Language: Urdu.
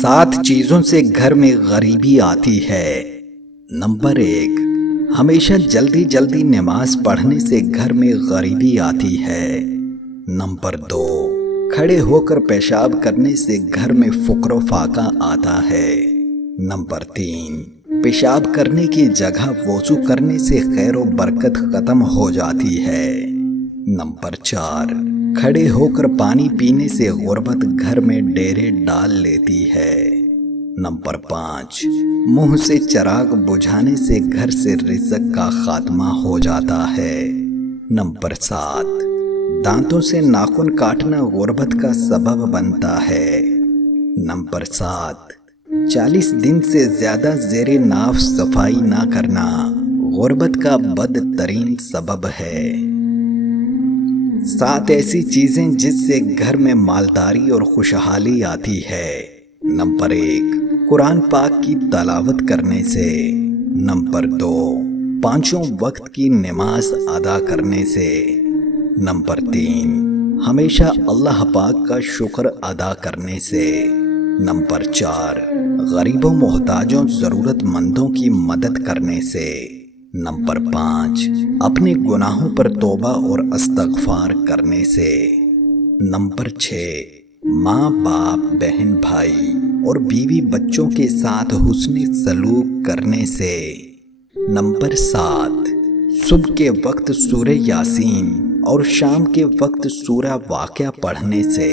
7 چیزوں سے گھر میں غریبی آتی ہے۔ نمبر 1، ہمیشہ جلدی نماز پڑھنے سے گھر میں غریبی آتی ہے۔ نمبر 2، کھڑے ہو کر پیشاب کرنے سے گھر میں فقر و فاقہ آتا ہے۔ نمبر 3، پیشاب کرنے کی جگہ وضو کرنے سے خیر و برکت ختم ہو جاتی ہے۔ نمبر 4، کھڑے ہو کر پانی پینے سے غربت گھر میں ڈیرے ڈال لیتی ہے۔ نمبر 5، منہ سے چراغ بجھانے سے گھر سے رزق کا خاتمہ ہو جاتا ہے۔ نمبر 7، دانتوں سے ناخن کاٹنا غربت کا سبب بنتا ہے۔ نمبر 7، 40 دن سے زیادہ زیر ناف صفائی نہ کرنا غربت کا بدترین سبب ہے۔ 7 ایسی چیزیں جس سے گھر میں مالداری اور خوشحالی آتی ہے۔ نمبر 1، قرآن پاک کی تلاوت کرنے سے۔ نمبر 2، 5 وقت کی نماز ادا کرنے سے۔ نمبر 3، ہمیشہ اللہ پاک کا شکر ادا کرنے سے۔ نمبر 4، غریبوں محتاجوں ضرورت مندوں کی مدد کرنے سے۔ نمبر 5، اپنے گناہوں پر توبہ اور استغفار کرنے سے۔ نمبر 6، ماں باپ بہن بھائی اور بیوی بچوں کے ساتھ حسن سلوک کرنے سے۔ نمبر 7، صبح کے وقت سورہ یاسین اور شام کے وقت سورہ واقعہ پڑھنے سے۔